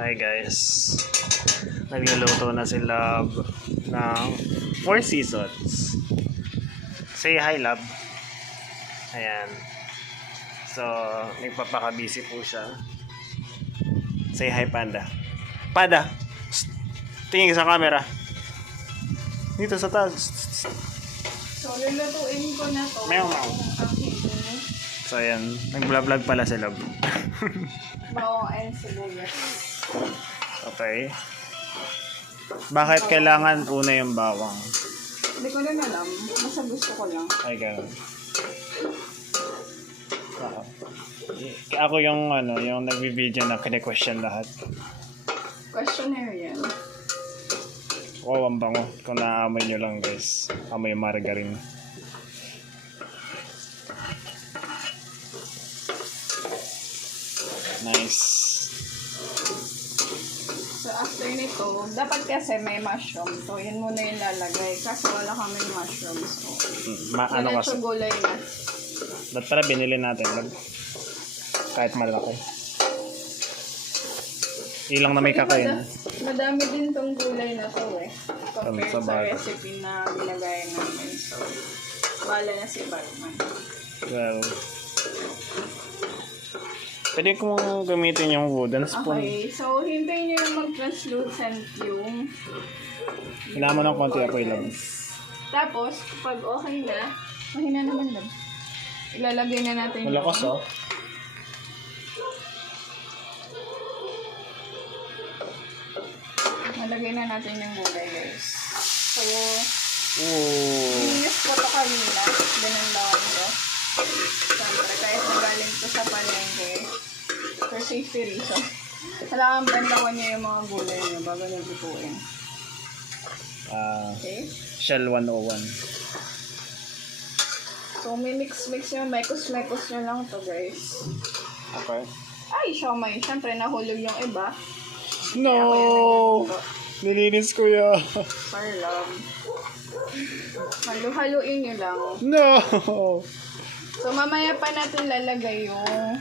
Hi guys, nagluluto na si Love ng 4 seasons. Say hi Love. Ayan. So, nagpapaka-busy po siya. Say hi Panda. Panda! Psst. Tingin sa camera. Dito sa taas. So, lulutuin ko na to. Meow meow. So, ayan. Nag-vlog pala si Love. Bawang and sibuyas. Okay. Bakit kailangan una yung bawang? Hindi ko rin alam. Basta gusto ko lang. Ay, ganun. Ako yung yung nagbi-video na kine-question lahat. Questionnaire yan. Wow, ang bango. Kung naaamoy nyo lang guys. Amoy margarine. Nice. So, after nito, dapat kasi may mushroom. So, yun muna yung lalagay. Kasi wala kami mushroom. So, Ano kasi? diretso gulay na. Ba't para binili natin? Kahit malaki. Ilang na may kakain. Madami din tong gulay na to eh. Compared Sa sa bagay. recipe na ginagaya namin. So, bala na si Batman. Well, pwede kong gamitin yung wooden spoon. Okay, so hintayin nyo yung mag-translucent yung Hinaan mo ng konti ako ilang. tapos, pag okay na, mahina naman lang. Ilalagay na natin Malakas oh. Malagay na natin yung gulay guys. So, Ooh. ininis ko to kanina. Ganun lang ito. Siyempre, kahit nagaling to sa palengke, for safety reason. Kailangan bandawan nyo yung mga gulay nyo bago nyo lutuin. Okay? Shell 101. So, may mix-mix nyo, mekos-mekos nyo lang to guys. Okay. Ay, siomay. Siyempre, nahulog yung iba. No! Nilinis ko yan. For love. Halu-haluin nyo lang. No! So, mamaya pa natin lalagay yung